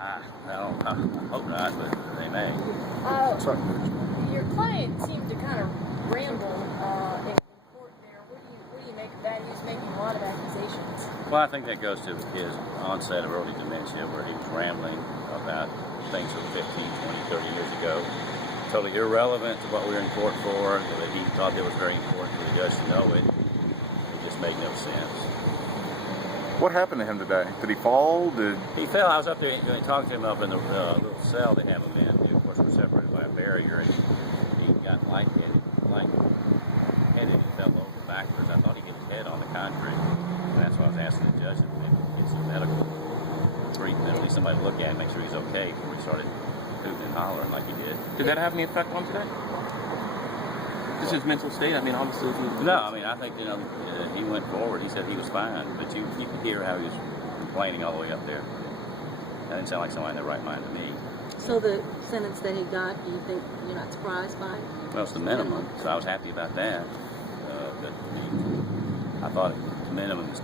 I hope not, but they may. Your client seemed to kind of ramble in court there. What do you make of that? He was making a lot of accusations. Well, I think that goes to his onset of early dementia, where he was rambling about things from 15, 20, 30 years ago. Totally irrelevant to what we were in court for. That he thought that was very important for the judge to know it. It just made no sense. What happened to him today? Did he fall? He fell. I was up there talking to him up in the little cell they have him in. Of course, we're separated by a barrier, and he got lightheaded. He fell over backwards. I thought he hit his head on the concrete. And that's why I was asking the judge if maybe get some medical treatment, at least somebody to look at him, make sure he's okay before he started hooting and hollering like he did. Did that have any effect on today? Just his mental state? I mean, obviously. No, I mean, I think, he went forward. He said he was fine, but you could hear how he was complaining all the way up there. That didn't sound like somebody in their right mind to me. So the sentence that he got, do you think you're not surprised by? Well, it's the minimum, so I was happy about that. But I thought the minimum is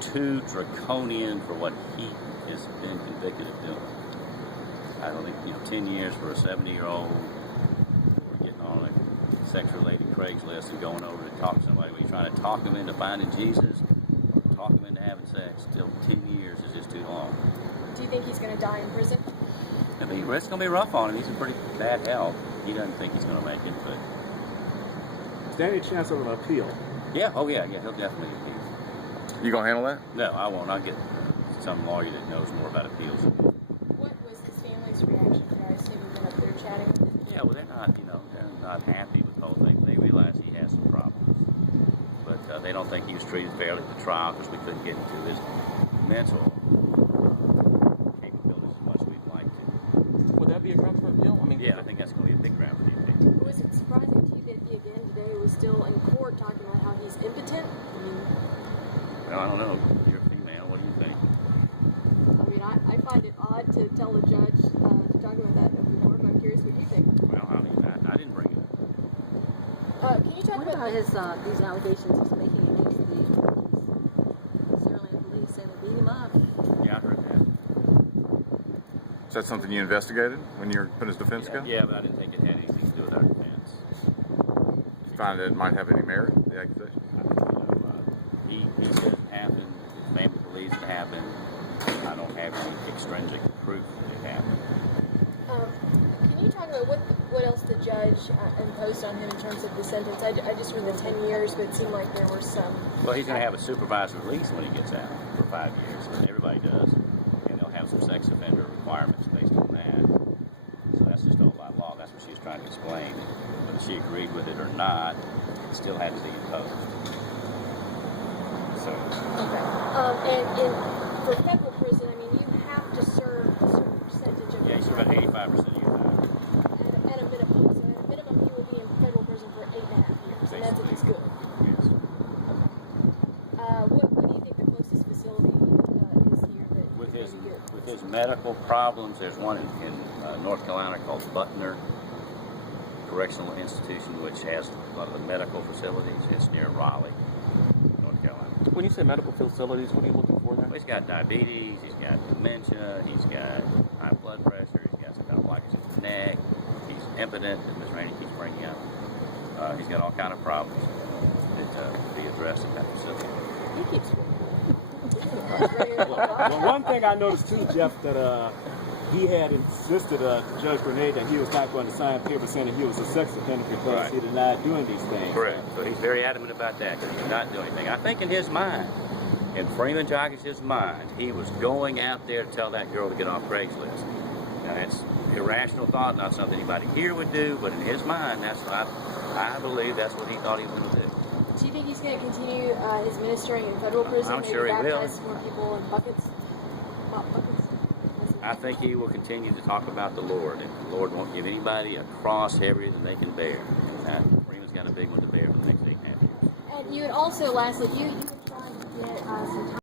too draconian for what he has been convicted of doing. I don't think, 10 years for a 70-year-old, we're getting on a sex-related Craigslist and going over to talk to somebody. When you're trying to talk them into finding Jesus, talk them into having sex, still 10 years is just too long. Do you think he's going to die in prison? I mean, it's going to be rough on him. He's in pretty bad health. He doesn't think he's going to make it, but... Is there any chance of an appeal? Yeah, he'll definitely appeal. You gonna handle that? No, I won't. I'll get some lawyer that knows more about appeals. What was his family's reaction? I assume you've been up there chatting with him? Yeah, well, they're not happy with the whole thing. They realize he has some problems. But they don't think he was treated fairly at the trial because we couldn't get into his mental capabilities as much as we'd like to. Would that be a ground for appeal? Yeah, I think that's going to be a big ground for the appeal. Was it surprising to you that he again today was still in court talking about how he's impotent? Well, I don't know. You're a female. What do you think? I find it odd to tell a judge to talk about that in the norm. I'm curious what you think. Well, I didn't bring it up. Can you talk What about his these allegations he's making against the police? Certainly the police say they beat him up. Yeah, I heard that. Is that something you investigated when you were putting his defense together? Yeah, but I didn't think it had anything to do with our defense. Did you find that it might have any merit, the accusation? He said it happened. His family believes it happened. I don't have any extrinsic proof that it happened. Can you talk about what else the judge imposed on him in terms of the sentence? I just heard the 10 years, but it seemed like there were some... Well, he's going to have a supervised release when he gets out for 5 years. And everybody does. And they'll have some sex offender requirements based on that. So that's just all by law. That's what she was trying to explain. Whether she agreed with it or not, it still had to be imposed. So... Okay. And for federal prison, you have to serve a certain percentage of... Yeah, you serve about 85% of your time. At a minimum. So at a minimum, you will be in federal prison for 8.5 years. And that's at the school. Yes. What do you think the closest facility is here that With his medical problems, there's one in North Carolina called Butner Correctional Institution, which has a lot of the medical facilities. It's near Raleigh, North Carolina. When you say medical facilities, what are you looking for there? Well, he's got diabetes, he's got dementia, he's got high blood pressure, he's got some kind of blockage in his neck, he's impotent, as Ms. Rainey keeps bringing up. He's got all kind of problems that be addressed at that facility. He keeps... Well, one thing I noticed too, Jeff, that he had insisted to Judge Grenade that he was not going to sign papers saying that he was a sex offender because he denied doing these things. Correct. So he's very adamant about that, that he did not do anything. I think in his mind, in Freeman Jockisch' mind, he was going out there to tell that girl to get off Craigslist. Now that's irrational thought, not something anybody here would do, but in his mind, that's what I believe that's what he thought he was going to do. Do you think he's going to continue his ministering in federal prison? I'm sure he will. Baptize more people in buckets? Not buckets? I think he will continue to talk about the Lord, and the Lord won't give anybody a cross heavier than they can bear. Freeman's got a big one to bear for the next 8.5 years. And you had also, lastly, you were trying to get some time